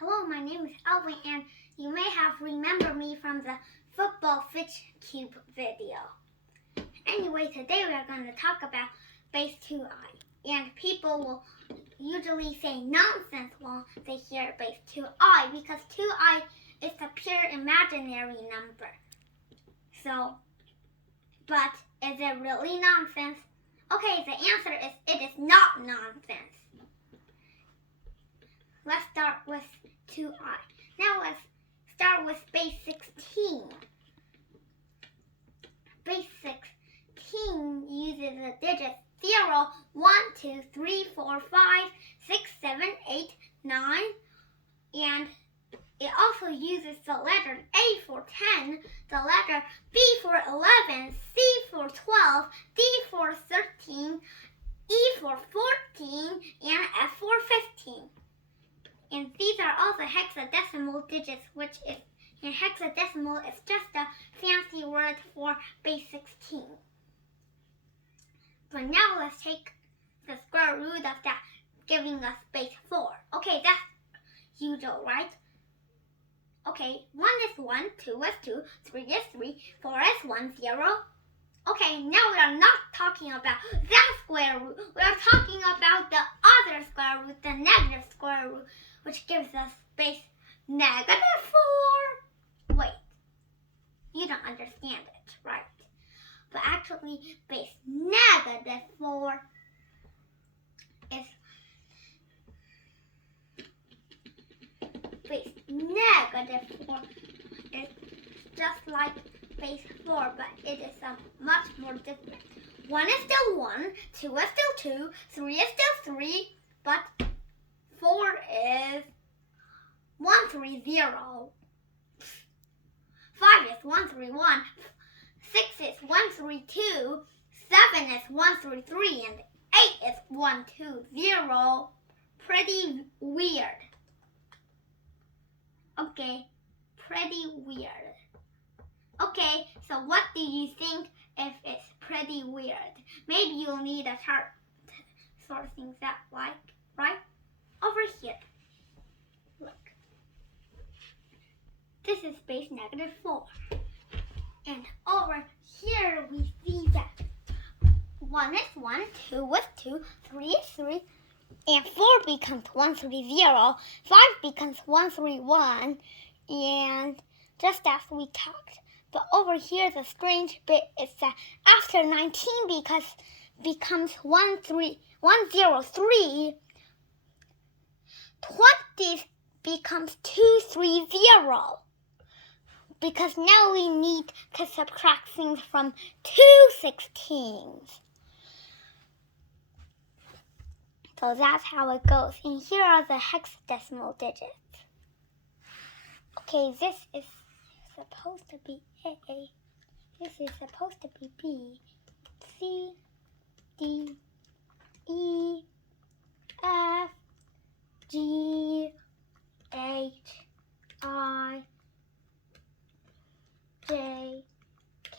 Hello, my name is Alvin, and you may have remembered me from the football fish cube video. Anyway, today we are going to talk about base 2i. And people will usually say nonsense when they hear base 2i because 2i is a pure imaginary number. So, but is it really nonsense? Okay, the answer is it is not nonsense. Let's start with 2i. Now let's start with base 16. Base 16 uses the digits 0, 1, 2, 3, 4, 5, 6, 7, 8, 9, and it also uses the letter A for 10, the letter B for 11, C for 12, D for 13, E for 14, and F for 15. And these are all the hexadecimal digits, which is, and hexadecimal is just a fancy word for base 16. But now let's take the square root of that, giving us base 4. Okay, that's usual, right? Okay, 1 is 1, 2 is 2, 3 is 3, 4 is 1, 0. Okay, now we are not talking about that square root. We are talking about the other square root, the negative square root, which gives us base negative 4. Wait, you don't understand it, right? But actually, base negative 4 is just like base 4, but it is much more different. 1 is still 1, 2 is still 2, 3 is still 3, but 4 is 130. 5 is 131. 6 is 132. 7 is 133, and 8 is 120. Pretty weird. Okay, pretty weird. Okay, so what do you think if it's pretty weird? Maybe you'll need a chart to sort things out, like, right? Over here. Look. This is base negative 4. And over here we see that 1 is 1, 2 is 2, 3 is 3, and 4 becomes 130, 5 becomes 131, and just as we talked. But over here, the strange bit is that after 19 becomes 103, 20 becomes 230. Because now we need to subtract things from 2 16s. So that's how it goes. And here are the hexadecimal digits. Okay, this is supposed to be A. This is supposed to be B, C, D, E, F, G, H, I, J,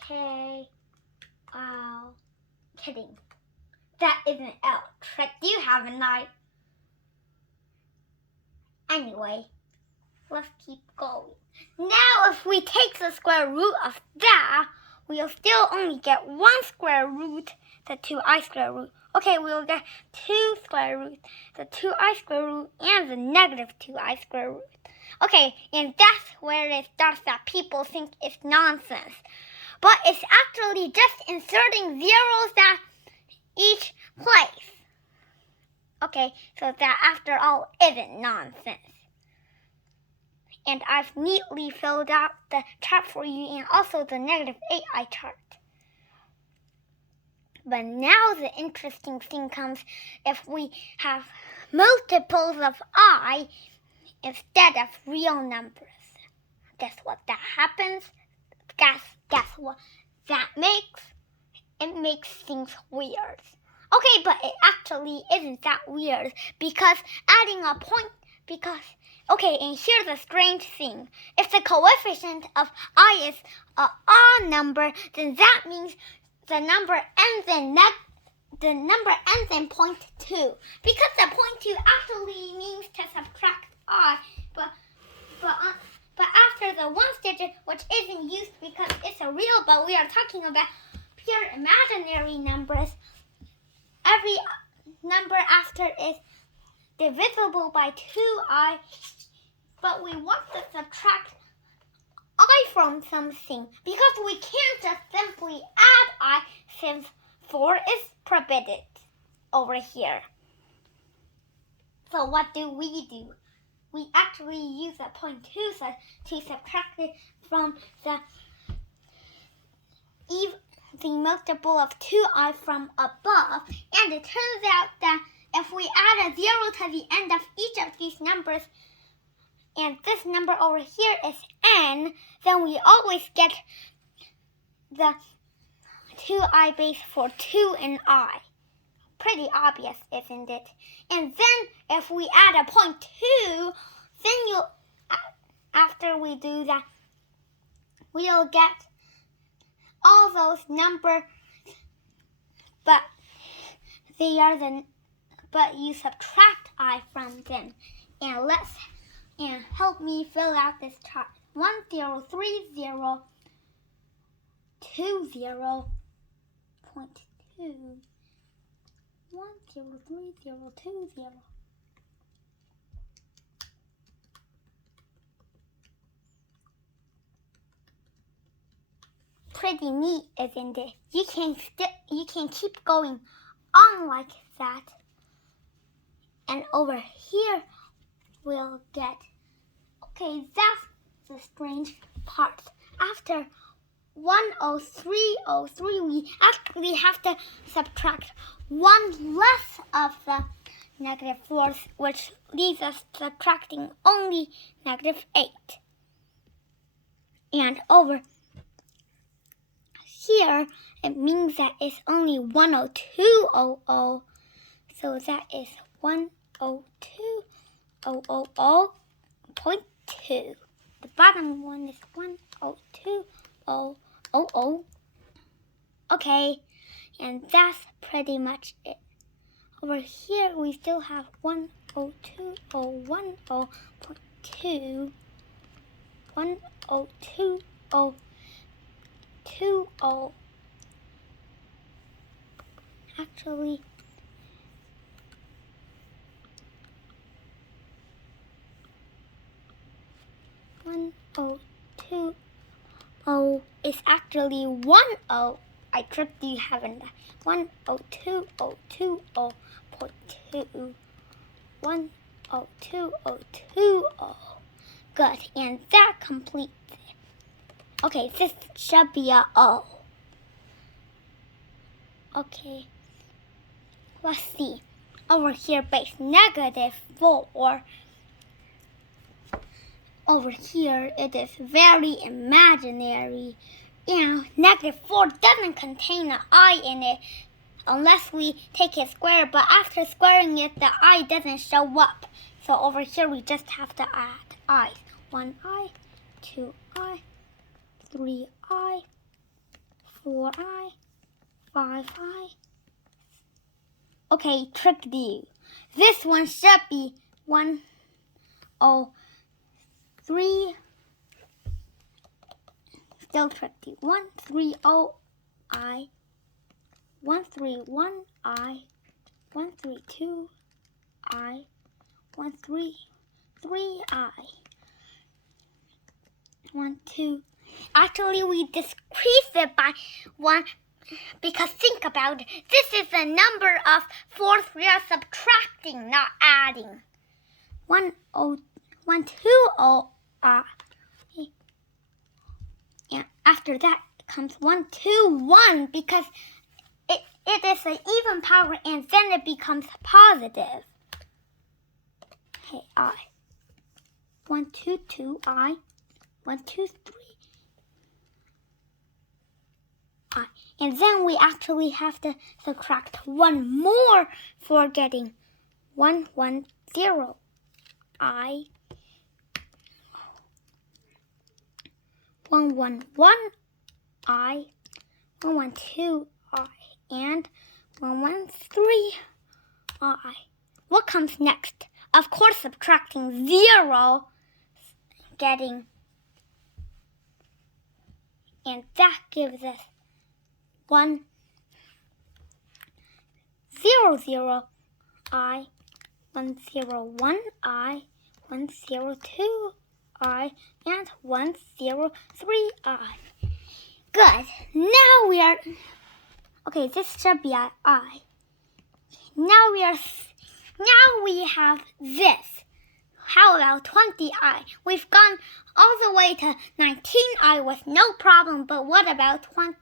K, L. Kidding. That isn't L. Tricked you, haven't I? Anyway, let's keep going. Now, if we take the square root of that, we'll still only get one square root, the 2i square root. Okay, we'll get 2 square roots, the 2i square root and the negative 2i square root. Okay, and that's where it starts that people think it's nonsense. But it's actually just inserting zeros at each place. Okay, so that after all isn't nonsense. And I've neatly filled out the chart for you and also the negative 8i chart. But now the interesting thing comes if we have multiples of i instead of real numbers. Guess what that happens? Guess what that makes? It makes things weird. Okay, but it actually isn't that weird because adding a point, okay, and here's a strange thing. If the coefficient of i is an odd number, then that means the number ends in 0.2. Because the 0.2 actually means to subtract i, but which isn't used because it's a real, but we are talking about pure imaginary numbers. Every number after is divisible by 2i, but we want to subtract I from something because we can't just simply add I since 4 is prohibited over here. So what do? We actually use a 0.2 to subtract it from the multiple of 2i from above, and it turns out that if we add a 0 to the end of each of these numbers, and this number over here is n, then we always get the 2i base for 2 and I. Pretty obvious, isn't it? And then if we add a 0.2, then after we do that, we'll get all those numbers, but but you subtract I from them. And help me fill out this chart. 103020.2. 103020. Pretty neat, isn't it? You can keep going on like that. And over here we'll get, okay, that's the strange part. After 10303, we actually have to subtract 1 less of the -4, which leaves us subtracting only -8. And over here, it means that it's only 10200. So that is 102,000.2. The bottom one is 102,000. Okay, and that's pretty much it. Over here, we still have 102,010.2. 102,020. Actually, is actually 10. I tricked you, haven't I? 102,020.2. 102,020. Good, and that completes it. Okay, this should be a O. Okay, let's see. Over here, base -4. Over here, it is very imaginary. And -4 doesn't contain an I in it unless we take it square, but after squaring it, the I doesn't show up. So over here, we just have to add I's. 1I, 2I, 3I, 4I, 5I. Okay, tricked you. This one should be 103. Still tricked you. 130I, 131I, 132I, 133I. 1, 2. Actually, we decrease it by 1 because think about it. This is the number of fourths we are subtracting, not adding. 120I. And after that comes 121 because it is an even power and then it becomes positive. Okay, I. 122I. 123. I. And then we actually have to subtract 1 more for getting 110. I. 111 I, 112 I, and 113 I. What comes next? Of course, subtracting 0, getting and that gives us 1, 0, 0, I, 1, 0, 1, I, 1, 0, 2, I, and 1, 0, 3, I. Good. Now we are, okay, this should be at I. Now we have this. How about 20i? We've gone all the way to 19i with no problem, but what about 20?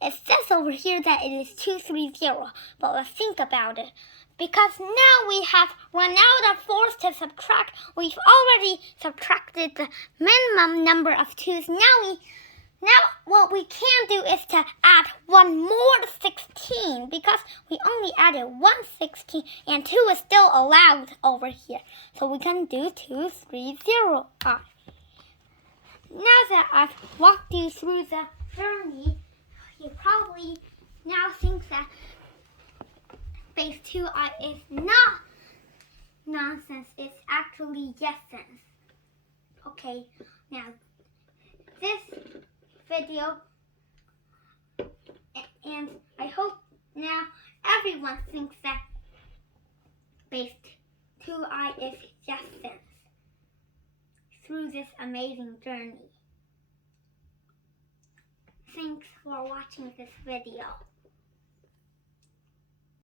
It says over here that it is 230, but let's think about it. Because now we have run out of 4s to subtract. We've already subtracted the minimum number of 2s. Now what we can do is to add one more 16 because we only added 1 16 and 2 is still allowed over here. So we can do 230i. Now that I've walked you through the journey, you probably now think that base 2i is not nonsense, it's actually yes sense. Okay, now this video, and I hope now everyone thinks that base 2i is yes sense through this amazing journey. Thanks for watching this video.